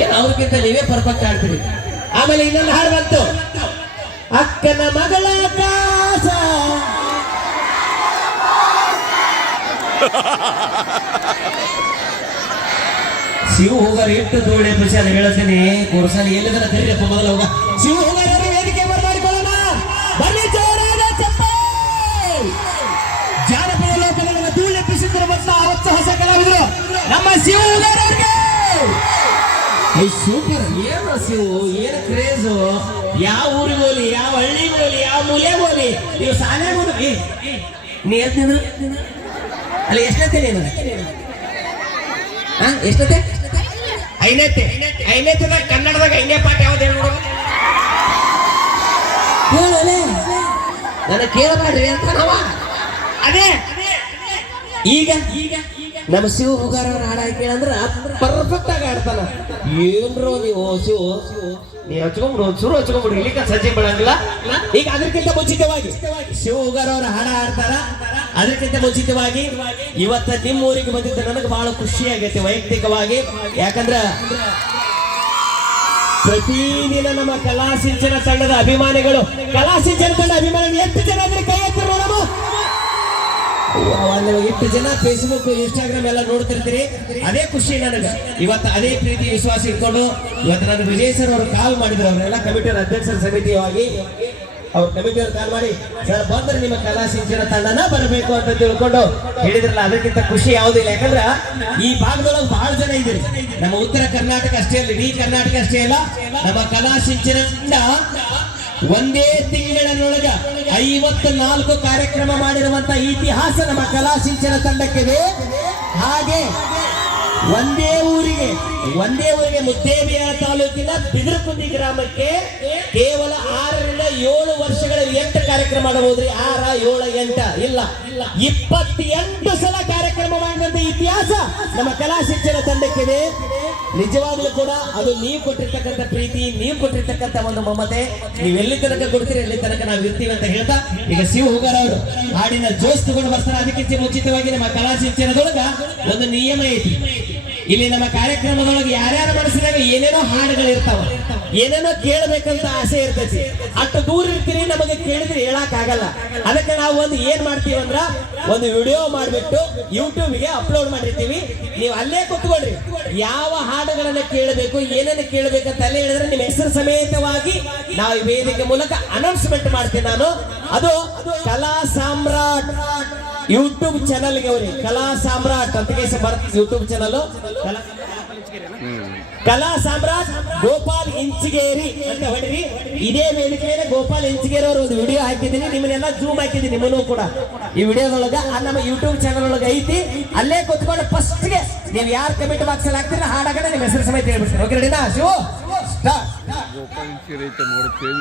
ಏನು ಅವ್ರಿಗಿಂತ ನೀವೇ ಪರ್ಫೆಕ್ಟ್ ಆಡ್ತೀರಿ? ಆಮೇಲೆ ಇನ್ನೊಂದು ಹಾಡು ಬಂತು. ಅಕ್ಕನ ಮಗಳ ಕಾಸ. ಶಿವ ಹೋಗಾರ ಎಷ್ಟು ಧೂಳೆ ಖುಷಿ ಅದು ಹೇಳ್ತೀನಿ ಕೋರ್ಸಲ್ಲಿ ಎಲ್ಲಿದ್ರೆ ಕರೀರಪ್ಪ ಮೊದಲ ಹೋಗ. ಶಿವ ಹೋಗಾರ ವೇದಿಕೆ ಬರ್ಮಾಡಿಕೊಳ್ಳೋಣ ಬನ್ನಿ ಜೋರಾದ ಚಪ್ಪಾಳೆ ಜಾನಪದ ಲೋಕದಲ್ಲಿ ಧೂಳೆಪ್ಪಿಸಿದ್ರು ಮತ್ತು ಅವತ್ತು ಹೊಸ ಕಲಾವಿದರು. ನಮ್ಮ ಶಿವ ಹೋಗಾರ ಸೂಪರ್ ಏನ್ ಹಸಿವು ಏನ್ ಕ್ರೇಜು ಯಾವ ಊರಿಗೆ ಹೋಲಿ ಯಾವ ಹಳ್ಳಿಗೆ ಹೋಲಿ ಯಾವ ಮೂಲೆಗೆ ಹೋಲಿ ನೀವು ಸಾಲೆ ಹೋದ ನೀ ಎಷ್ಟ್ ನಿಂದ್ರು? ಅಲ್ಲ ಎಷ್ಟೇ ನೀನು? ಹಾ ಎಷ್ಟತೆ ಐನತ್ತದಾಗ, ಕನ್ನಡದಾಗ ಐನೇ ಪಾಠ ಯಾವ್ದು ಹೇಳಿ ನೋಡು. ಹೇಳಲೆ ನನಗೆ ಕೇಳಬಾರ್ರಿ ಅಂತ ನಾವ ಅದೇ. ಈಗ ಈಗ ನಮ್ಮ ಶಿವ ಹುಗಾರ ಹಾಡು ಕೇಳಂದ್ರ ಪರ್ಫೆಕ್ಟ್ ಆಗಿ ಆಡ್ತಾನ ಏನ್ರೋ ನೀವು ಶಿವ, ನೀವು ಹಚ್ಕೊಂಡ್ಬಿಡು, ಶುರು ಹಚ್ಕೊಂಡ್ಬಿಡು ಇಲ್ಲಿಕ ಸಜ್ಜೆ ಬಿಡಂಗಿಲ್ಲ ಈಗ ಅದಕ್ಕಿಂತ ಮುಂಚಿತವಾಗಿ ಶಿವ ಅವರ ಹಾಡ ಆಡ್ತಾರ ಅದಕ್ಕಿಂತ ಮುಂಚಿತವಾಗಿ ಇವತ್ತ ನಿಮ್ಮ ಊರಿಗೆ ಬಂದಿದ್ದ ನನಗೆ ಬಹಳ ಖುಷಿ ಆಗೈತೆ ವೈಯಕ್ತಿಕವಾಗಿ. ಯಾಕಂದ್ರ ಪ್ರತಿದಿನ ನಮ್ಮ ಕಲಾ ಸಿಂಚನ ತಂಡದ ಅಭಿಮಾನಿಗಳು, ಕಲಾ ಸಿಂಚನ ತಂಡ ಅಭಿಮಾನಿ ಎಷ್ಟು ಒಂದು ಇಷ್ಟು ಜನ ಫೇಸ್ಬುಕ್ ಇನ್ಸ್ಟಾಗ್ರಾಮ್ ಎಲ್ಲ ನೋಡ್ತಿರ್ತೀರಿ. ಅದೇ ಖುಷಿ ನನಗೆ. ಇವತ್ತು ಅದೇ ಪ್ರೀತಿ, ವಿಶ್ವಾಸ ಇಟ್ಕೊಂಡು ಇವತ್ತು ನನ್ನ ವಿಜಯ್ ಸರ್ ಅವರು ಕಾಲ್ ಮಾಡಿದ್ರು. ಅವರೆಲ್ಲ ಕಮಿಟಿಯವರ ಅಧ್ಯಕ್ಷರ ಸಮಿತಿಯವಾಗಿ ಅವ್ರ ಕಮಿಟಿಯವ್ರು ಕಾಲ್ ಮಾಡಿ ಸರ್ ಬಂದ್ರೆ ನಿಮ್ಮ ಕಲಾ ಸಿಂಚನ ತಂಡನ ಬರಬೇಕು ಅಂತ ತಿಳ್ಕೊಂಡು ಹೇಳಿದ್ರಲ್ಲ, ಅದಕ್ಕಿಂತ ಖುಷಿ ಯಾವುದಿಲ್ಲ. ಯಾಕಂದ್ರ ಈ ಭಾಗದೊಳಗೆ ಬಹಳ ಜನ ಇದ್ದೀರಿ. ನಮ್ಮ ಉತ್ತರ ಕರ್ನಾಟಕ ಅಷ್ಟೇ ಅಲ್ಲ, ಇಡೀ ಕರ್ನಾಟಕ ಅಷ್ಟೇ ಅಲ್ಲ. ನಮ್ಮ ಕಲಾ ಸಿಂಚನ ಒಂದೇ ತಿಂಗಳನ್ನೊಳಗ ನಾಲ್ಕು ಕಾರ್ಯಕ್ರಮ ಮಾಡಿರುವಂತ ಇತಿಹಾಸ ನಮ್ಮ ಕಲಾ ಸಿಂಚನ ತಂಡಕ್ಕಿದೆ. ಹಾಗೆ ಒಂದೇ ಊರಿಗೆ ಒಂದೇ ಊರಿಗೆ ಮುದ್ದೇಬಿಯ ತಾಲೂಕಿನ ಬಿದಿರುಕುಂದಿ ಗ್ರಾಮಕ್ಕೆ ಕೇವಲ ಆರರಿಂದ ಏಳು ವರ್ಷಗಳಲ್ಲಿ ಎಂಟು ಕಾರ್ಯಕ್ರಮ ಆಗಬಹುದ್ರಿ? ಆರ, ಏಳು, ಎಂಟ, ಇಲ್ಲ. ಇಪ್ಪತ್ತೆಂಟು ಸಲ ಇತಿಹಾಸ ನಮ್ಮ ಕಲಾ ಶಿಕ್ಷಣ ತಂಡಕ್ಕಿದೆ. ನಿಜವಾಗ್ಲೂ ಕೂಡ ಅದು ನೀವು ಕೊಟ್ಟಿರ್ತಕ್ಕಂಥ ಪ್ರೀತಿ, ನೀವು ಕೊಟ್ಟಿರ್ತಕ್ಕಂಥ ಒಂದು ಮಮತೆ. ನೀವು ಎಲ್ಲಿ ತನಕ ಕೊಡ್ತೀರಿ ಎಲ್ಲಿ ತನಕ ನಾವು ಇರ್ತೀವಿ ಅಂತ ಹೇಳ್ತಾ, ಈಗ ಶಿವ ಹುಗಾರ್ ಅವರು ಹಾಡಿನ ಜೋಸ್ ಬರ್ತಾರೆ ಅದಕ್ಕಿಂತ ಮುಂಚಿತವಾಗಿ ನಮ್ಮ ಕಲಾ ಶಿಕ್ಷಣದೊಳಗ ಒಂದು ನಿಯಮ ಐತಿ. ಇಲ್ಲಿ ನಮ್ಮ ಕಾರ್ಯಕ್ರಮದೊಳಗೆ ಯಾರ್ಯಾರು ಮನಸ್ಸಿನಾಗ ಏನೇನೋ ಹಾಡುಗಳು ಇರ್ತಾವ ಏನೇನೋ ಕೇಳಬೇಕಂತ ಆಸೆ ಇರ್ತೈತಿ. ಅಷ್ಟು ದೂರ ಇರ್ತೀರಿ ನಮಗೆ ಕೇಳಿದ್ರೆ ಹೇಳಕ್ ಆಗಲ್ಲ ಅದಕ್ಕೆ ನಾವು ಒಂದು ಏನ್ ಮಾಡ್ತೀವಿ ಅಂದ್ರ, ಒಂದು ವಿಡಿಯೋ ಮಾಡ್ಬಿಟ್ಟು ಯೂಟ್ಯೂಬ್ಗೆ ಅಪ್ಲೋಡ್ ಮಾಡಿರ್ತೀವಿ. ನೀವು ಅಲ್ಲೇ ಕೂತ್ಕೊಳ್ರಿ. ಯಾವ ಹಾಡುಗಳನ್ನ ಕೇಳಬೇಕು, ಏನೇನು ಕೇಳಬೇಕಂತ ಅಲ್ಲೇ ಹೇಳಿದ್ರೆ ನಿಮ್ಮ ಹೆಸರು ಸಮೇತವಾಗಿ ನಾವು ಈ ವೇದಿಕೆ ಮೂಲಕ ಅನೌನ್ಸ್ಮೆಂಟ್ ಮಾಡ್ತೀನಿ ನಾನು. ಅದು ಕಲಾ ಸಾಮ್ರಾಟ್ ಯೂಟ್ಯೂಬ್ ಚಾನಲ್ಗೆ ಅವ್ರಿ. ಕಲಾ ಸಾಮ್ರಾಟ್ ಅಂತ ಯೂಟ್ಯೂಬ್ ಚಾನಲ್ ಕಲಾ ಸಾಮ್ರಾಟ್ ಗೋಪಾಲ್ ಇಂಚಿಗೇರಿ ಅಂತ ಹೊಡಿರಿ. ಇದೇ ವೇದಿಕೆ ಮೇಲೆ ಗೋಪಾಲ್ ಇಂಚಿಗೇರಿ ಅವರು ಒಂದು ವಿಡಿಯೋ ಹಾಕಿದ್ದೀನಿ. ನಿಮ್ಮನ್ನೆಲ್ಲ ಜೂಮ್ ಹಾಕಿದ್ದೀನಿ ನಿಮ್ಮನ್ನು ಕೂಡ. ಈ ವಿಡಿಯೋದೊಳಗ ನಮ್ಮ ಯೂಟ್ಯೂಬ್ ಚಾನಲ್ ಒಳಗೆ ಐತಿ. ಅಲ್ಲೇ ಕೂತ್ಕೊಂಡು ಫಸ್ಟ್ಗೆ ನೀವು ಯಾರು ಕಮೆಂಟ್ ಬಾಕ್ಸ್ ಅಲ್ಲಿ ಹಾಕ್ತೀರ ಹಾಡಾಗ ನಿಮ್ಮ ಹೆಸರು ಸಮೇತ ಹೇಳ್ಬಿಡ್ತೀನಿ. ಓಕೆ ರೆಡಿನಾ ಶಿವು? ಗೋಪಾಲ್ ಇಂಚಿಗೇರಿ ನೋಡಿ ಚೇಂಜ್